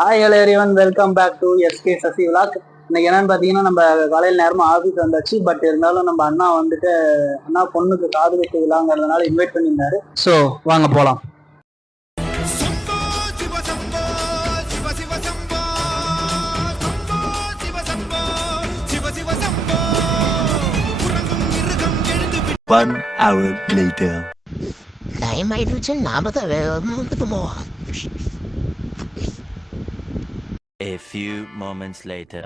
Hi hello everyone, welcome back to S K Sasi vlog. இன்னைக்கு என்னன்னு பார்த்தீங்கன்னா, நம்ம காலையில் நேரமா ஆஃபீஸ் வந்தாச்சு. பட் இருந்தாலும் நம்ம அண்ணா வந்துட்டு அண்ணா பொண்ணுக்கு காது குத்து விழாங்கிறதுனால இன்வைட் பண்ணியிருந்தாரு. ஸோ வாங்க போகலாம். One hour later. டைம் ஆயிடுச்சு. நாம தான் வந்துட்டுமோ. A few moments later.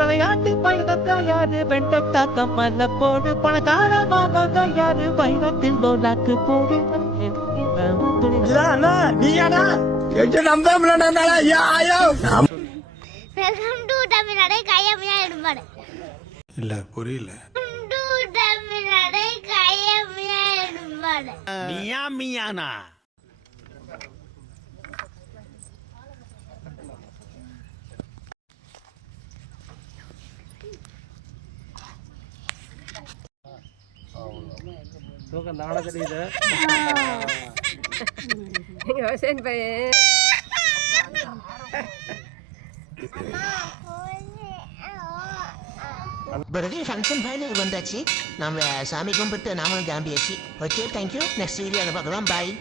விளையாட்டு பயணத்தாயாரு வெண்டத்தாக்கம் மல்ல போடு பணக்காரமாக யாரு பயணத்தில் போலாக்கு போடு வெல்கம் டு தமிழ்நாடு கையமையா எடுப்பாடு. இல்ல புரியல. டு தமிழ்நாடு கையமையா எடுப்பாடு. Mia Miana. தூக்கம் நாளை கிடையாது. பர்த்டே ஃபங்க்ஷன் ஃபைனல் வந்தாச்சு. நம்ம சாமி கும்பிட்டு நாமளும் கிளம்பியாச்சு. Okay, thank you. நெக்ஸ்ட் வீடியோவில் பார்க்கலாம். பாய்.